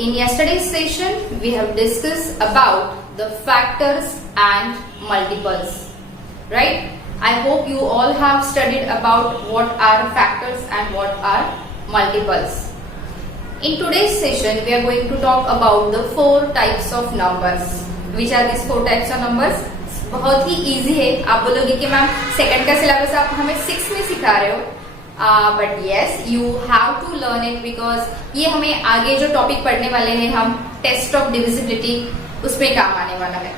In yesterday's session, we have discussed about the factors and multiples, right? I hope you all have studied about what are factors and what are multiples. In today's session, we are going to talk about the four types of numbers. Which are these four types of numbers? बहुत ही easy है. आप बोलोगे कि ma'am second का सिलेबस आप हमें 6 में सिखा रहे हो. But yes you have to learn it because ये हमें आगे जो टॉपिक पढ़ने वाले हैं हम टेस्ट ऑफ डिविजिबिलिटी उसमें काम आने वाला है.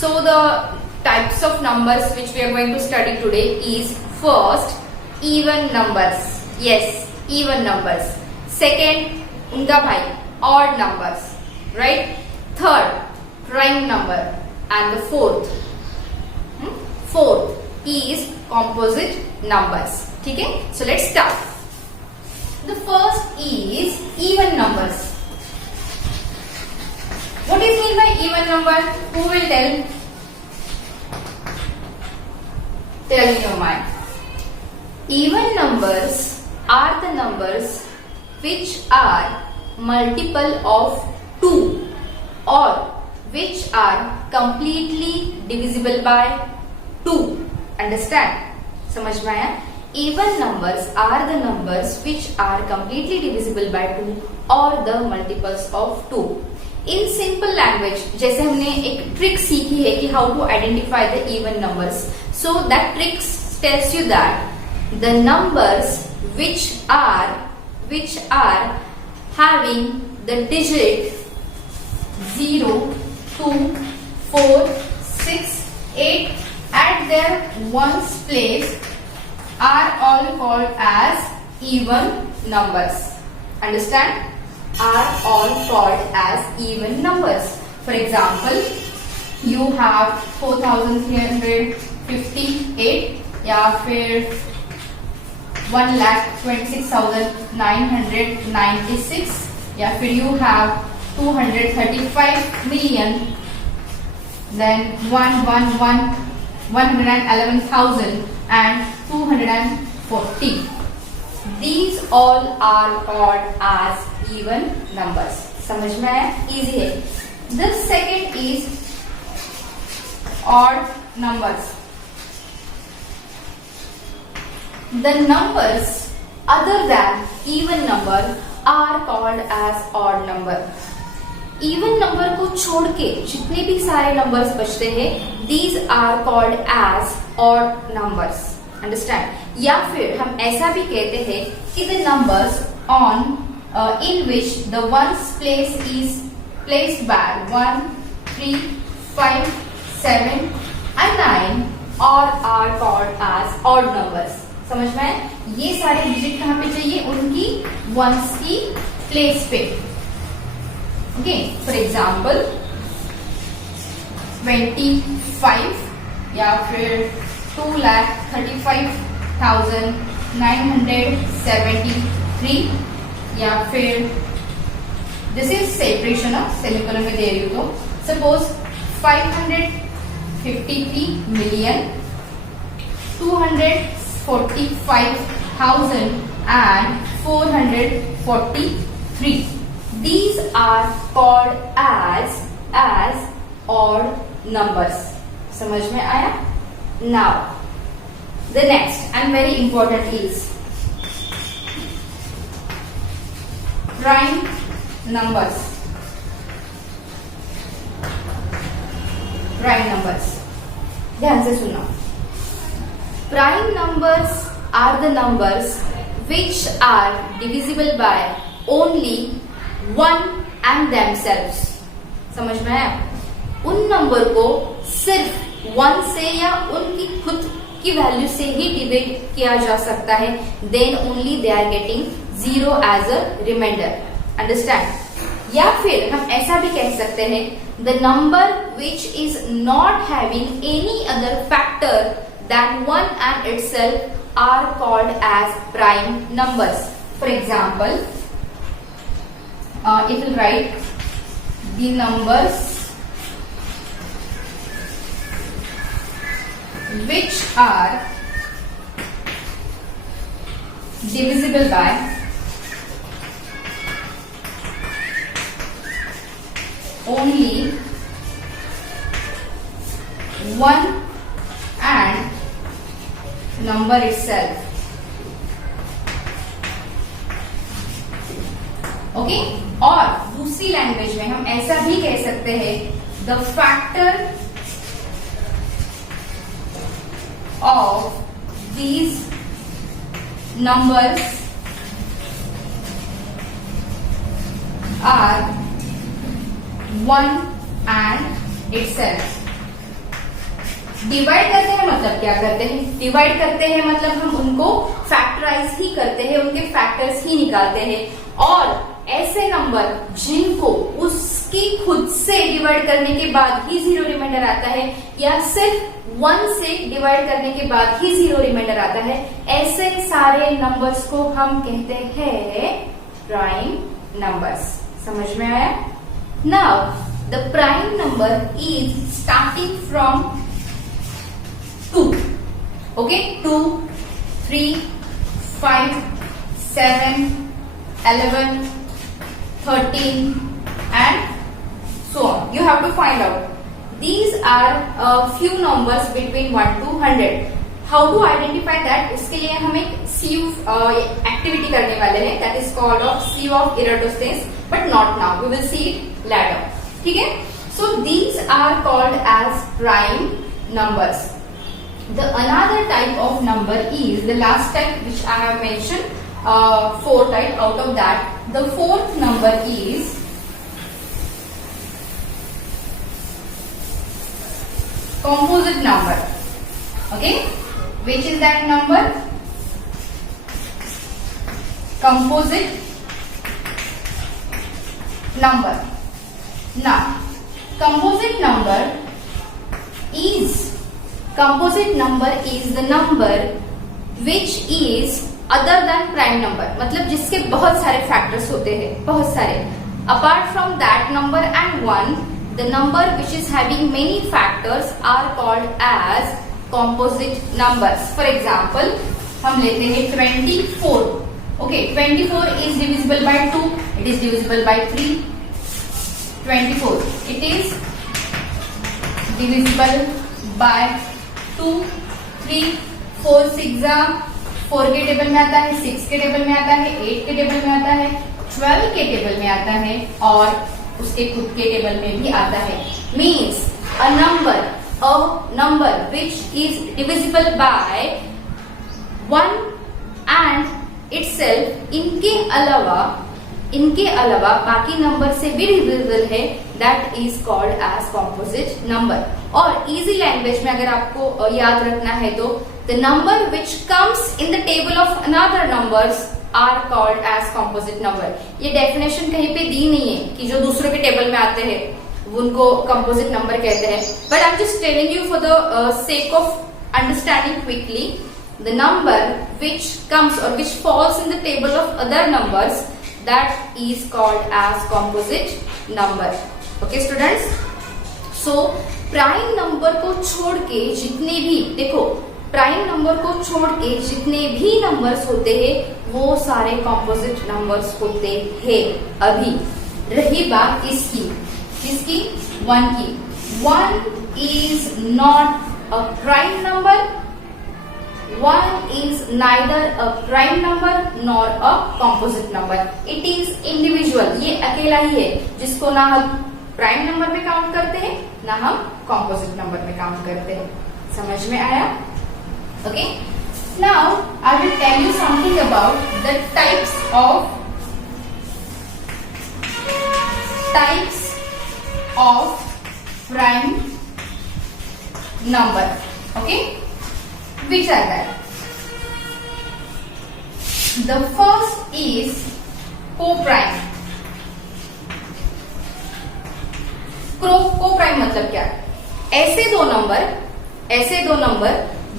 So the types of numbers which we are going to study today is first even numbers. Yes even numbers. Second उनका भाई odd numbers, right. Third prime number and the fourth is composite numbers. ठीक है. So let's start. The first is even numbers. What is mean by even number? Who will tell? Tell me your mind. Even numbers are the numbers which are multiple of 2 or which are completely divisible by 2. Understand? समझ में आया? Even numbers are the numbers which are completely divisible by 2 or the multiples of 2. In simple language, जैसे हमने एक ट्रिक सीखी है कि how to identify the even numbers. So that trick tells you that the numbers which are having the digit 0, 2, 4, 6, 8 at their ones place are all called as even numbers. Understand? Are all called as even numbers. For example, you have 4358 या फिर 1,26,996 या फिर you have 235 million, then 111,240. These all are called as even numbers. समझ में आया? Easy है. The second is odd numbers. The numbers other than even number are called as odd number. Even number को छोड़ के जितने भी सारे numbers बचते हैं, these are called as odd numbers. Understand? या फिर हम ऐसा भी कहते हैं कि the numbers in which the ones place is placed by 1, 3, 5, 7 and 9 all are called as odd numbers. समझ में? ये सारे डिजिट कहाँ पे चाहिए? उनकी वंस की प्लेस पे. ओके. फॉर एग्जाम्पल 25 या फिर 2,35,973 या फिर this is separation of semicolon में दे रही हूं. तो सपोज 553,245,443. These are called as odd numbers. समझ में आया? Now, the next and very important is prime numbers. Prime numbers. ध्यान से सुनना. Prime numbers are the numbers which are divisible by only 1 and themselves. समझ में आया? उन नंबर को सिर्फ 1 से या उनकी खुद की वैल्यू से ही डिवाइड किया जा सकता है. Then only they are getting 0 as a remainder. Understand? या फिर हम ऐसा भी कह सकते हैं the number which is not having any other factor than 1 and itself are called as prime numbers. For example, it will write the numbers which are divisible by only one and number itself. Okay और दूसरी लैंग्वेज में हम ऐसा भी कह सकते हैं, the factor of these numbers are one and itself. Divide करते हैं मतलब क्या करते हैं? डिवाइड करते हैं मतलब हम उनको फैक्टराइज ही करते हैं, उनके फैक्टर्स ही निकालते हैं. और ऐसे नंबर जिनको उसकी खुद से डिवाइड करने के बाद ही जीरो रिमाइंडर आता है, या सिर्फ वन से डिवाइड करने के बाद ही जीरो रिमाइंडर आता है, ऐसे सारे नंबर्स को हम कहते हैं प्राइम नंबर्स. समझ में आया? Now the prime number is starting from 2. Okay, 2, 3, 5, 7, 11, 13 and so on. You have to find out. These are a few numbers between 1 to 100. How to identify that? उसके लिए हम एक sieve activity करने वाले हैं. That is called of sieve of Eratosthenes, but not now. We will see it later. ठीक है? So these are called as prime numbers. The another type of number is the last type which I have mentioned, 4 type. Out of that, the fourth number is composite number. Okay, which is that number? Composite number. Now, composite number is the number which is other than prime number. मतलब जिसके बहुत सारे फैक्टर्स होते हैं, बहुत सारे. Apart from that number and one, the number which is having many factors are called as composite numbers. For example, हम लेते हैं 24. Okay, 24 is divisible by 2. It is divisible by 3. 24. It is divisible by 2, 3, 4, 6 4 के टेबल में आता है, 6 के टेबल में आता है, 8 के टेबल में आता है, 12 के टेबल में आता है और उसके खुद के टेबल में भी आता है. Means a number which is divisible by 1 and itself. इनके अलावा बाकी नंबर से भी डिविजिबल है. That is called as composite number. और इजी लैंग्वेज में अगर आपको याद रखना है तो the number which comes in the table of another numbers are called as composite number. ये डेफिनेशन कहीं पे दी नहीं है कि जो दूसरों के टेबल में आते हैं उनको कॉम्पोजिट नंबर कहते हैं. But I am just telling you for the sake of understanding quickly, the number which comes or which falls in the table of other numbers, that is called as composite number. Okay students, so prime number को छोड़ के जितने भी, देखो prime number को छोड़ के जितने भी नंबर्स होते हैं वो सारे कॉम्पोजिट नंबर्स होते हैं. अभी रही बात किसकी 1 की. 1 is not a prime number. 1 is neither a prime number nor a composite number. It is individual. ये अकेला ही है जिसको ना हम प्राइम नंबर में काउंट करते हैं ना हम कॉम्पोजिट नंबर में काउंट करते हैं. समझ में आया? Okay. Now I will tell you something about the types of prime number. Okay, which are that? The first is co-prime. Co-prime मतलब क्या? ऐसे दो नंबर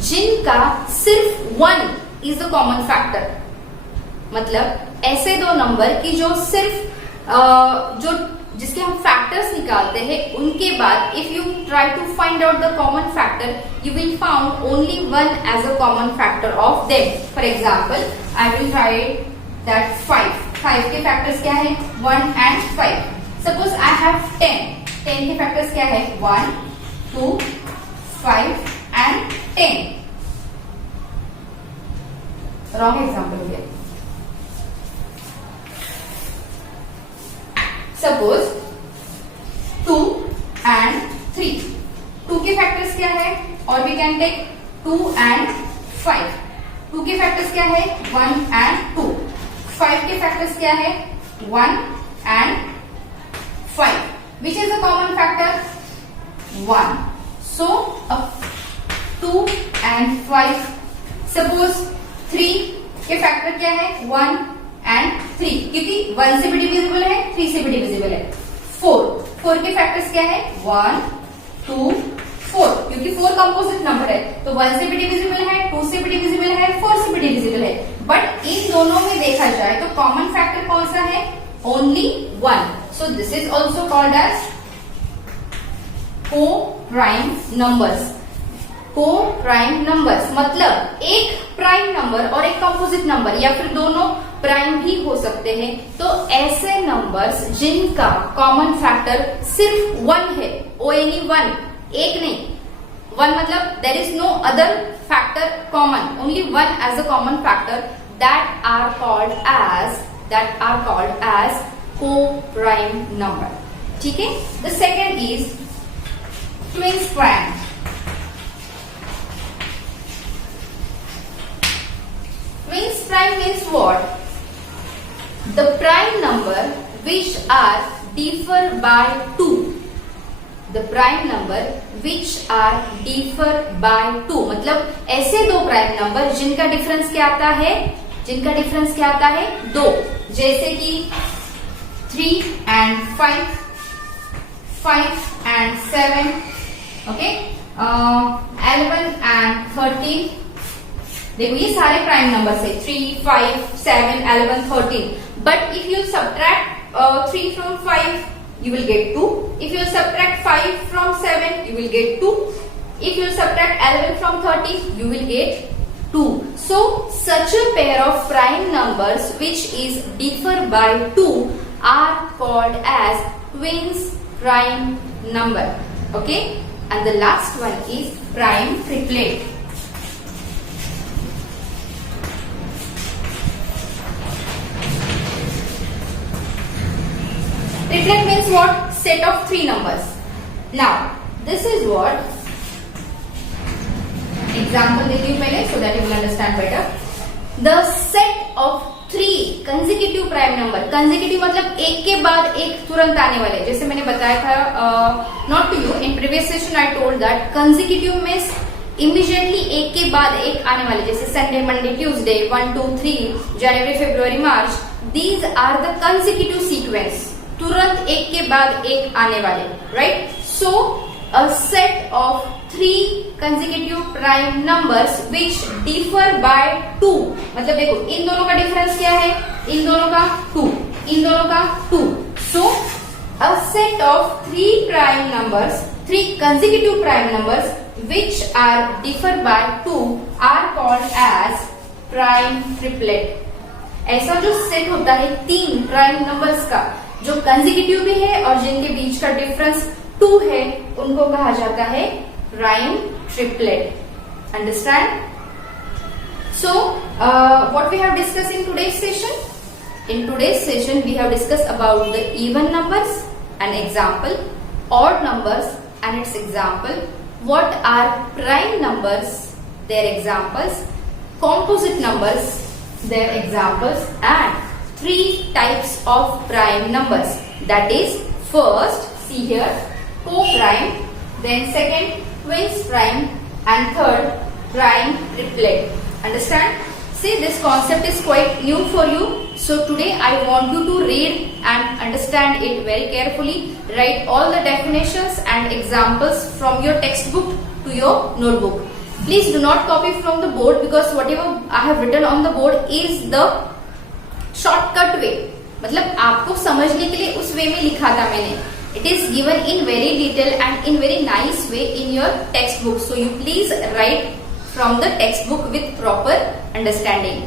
जिनका सिर्फ 1 is the common factor. मतलब ऐसे दो नंबर की जो सिर्फ जिसके हम फैक्टर्स निकालते हैं उनके बाद if you try to find out the common factor you will found only 1 as a common factor of them. For example I will try that 5 के फैक्टर्स क्या है? 1 and 5. Suppose I have 10. 10 के फैक्टर्स क्या है? 1, 2, 5 एंड 10. Wrong example here. सपोज 2 and 3. 2 के फैक्टर्स क्या है? और वी कैन टेक 2 and 5. 2 के फैक्टर्स क्या है? 1 and 2. 5 के फैक्टर्स क्या है? 1 and 5. Which is the common factor? 1. So 2 and 5. Suppose 3 के फैक्टर क्या है? 1 and 3. क्योंकि 1 से भी डिविजिबल है, 3 से भी डिविजिबल है. 4 के फैक्टर्स क्या है? 1, 2, 4. क्योंकि 4 कंपोजिट नंबर है, तो 1 से भी डिविजिबल है, 2 से भी डिविजिबल है, 4 से भी डिविजिबल है. बट इन दोनों में देखा जाए तो कॉमन फैक्टर कौन सा है? Only 1. So this is also called as co-prime numbers. Co-prime numbers मतलब एक प्राइम नंबर और एक कंपोजिट नंबर, या फिर दोनों प्राइम भी हो सकते हैं. तो ऐसे नंबर्स जिनका कॉमन फैक्टर सिर्फ 1 है, ओनली 1, एक नहीं. 1 मतलब there is no other factor common, only 1 as a common factor, that are called as co-prime number. ठीक है. The second is twins prime. Twins prime means what? The prime number which are differ by 2. The prime number which are differ by 2 मतलब ऐसे दो prime number जिनका डिफरेंस क्या आता है? जिनका डिफरेंस क्या आता है? 2. जैसे कि 3 and 5, 5 and 7, okay, 11 and 13. देखो ये सारे प्राइम नंबर है, 3, 5, 7, 11, 13. बट इफ यू सब्ट्रैक्ट 3 from 5, you will get 2. If you subtract 5 from 7, you will get 2. If you subtract 11 from 13, you will get 2. So such a pair of prime numbers which is differ by 2 are called as twins prime number. Okay, and the last one is prime triplet. Triplet means what? Set of 3 numbers. Now this is what example देती हूँ पहले so that you will understand better. The set of 3 consecutive prime number. Consecutive मतलब एक के बाद एक तुरंत आने वाले. जैसे मैंने बताया था not to you in previous session I told that consecutive means immediately एक के बाद एक आने वाले. जैसे Sunday, Monday, Tuesday, 1, 2, 3, January, February, March. These are the consecutive sequence. तुरंत एक के बाद एक आने वाले, राइट? सो a set of 3 consecutive prime numbers which differ by 2. मतलब देखो इन दोनों का डिफरेंस क्या है? इन दोनों का 2, इन दोनों का 2. So a set of 3 prime numbers, 3 consecutive prime numbers which are differ by 2 are called as prime triplet. ऐसा जो सेट होता है 3 प्राइम नंबर्स का जो कंसेक्यूटिव भी है और जिनके बीच का डिफरेंस 2 है, उनको कहा जाता है prime triplet. Understand? So what we have discuss in today's session? In today's session we have discuss about the even numbers an example, odd numbers and its example, what are prime numbers, their examples, composite numbers, their examples, and 3 types of prime numbers. That is, first, see here, co-prime, then second, twins prime, and third, prime triplet. Understand? See, this concept is quite new for you. So today I want you to read and understand it very carefully. Write all the definitions and examples from your textbook to your notebook. Please do not copy from the board because whatever I have written on the board is the shortcut way. मतलब आपको समझने के लिए उस वे में लिखा था मैंने. It is given in very detail and in very nice way in your textbook. So you please write from the textbook with proper understanding.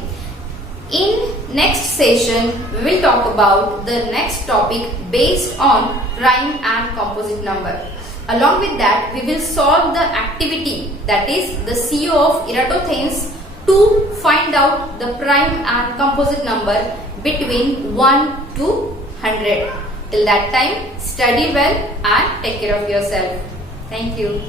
In next session, we will talk about the next topic based on prime and composite number. Along with that, we will solve the activity, that is the CO of Eratosthenes, to find out the prime and composite number between 1 to 100. Till that time, study well and take care of yourself. Thank you.